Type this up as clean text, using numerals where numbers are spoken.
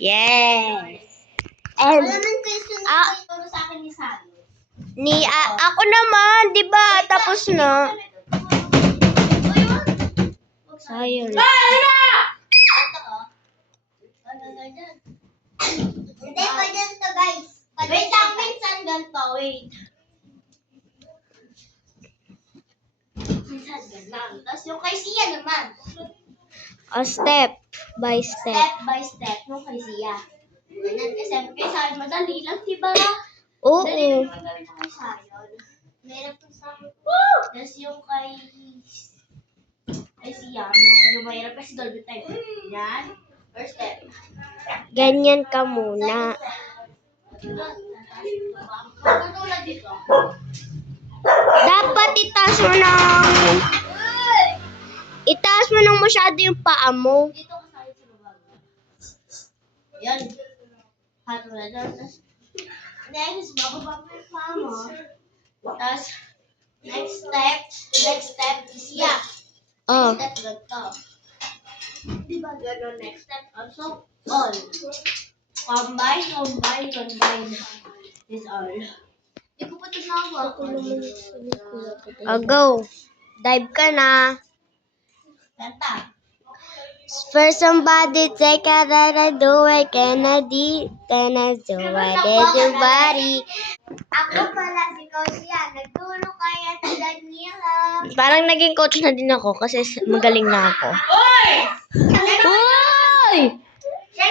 Yes. And sa akin ni Sally. ako naman, 'di ba? Tapos na. Sayang. Hindi pa dyan to, guys. Wait lang, minsan ganito. Wait. Minsan ganito. Tapos yung kay Sia naman. Step by step. Step by step yung kay Sia. Ganyan kasi kay Sia, madali lang, diba? Oo. Madali naman gawin yung kay Sia. Meron po sa akin. Tapos yung kay Sia, medyo mahirap kasi dolby type. Yan. First step. Ganyan ka muna. Matulad dito. Dapat itaas mo ng masyado yung paa mo. Dito ka sa baba. Yan. Katulad doon. Next, bababa mo yung paa mo. Tapos, next step, Sia. Oh. Next step, ganito. Diba gano'n? Next step, also, all. Combine. Is all. Hindi ko pa ito nagawa. Go. Dive ka na. Kanta. For somebody take a ride and do it, can I do your body. Ako pala si Kausia. Nagtulong kaya sa Daniela. Parang naging coach na din ako kasi magaling na ako. Oy! Uy! Siya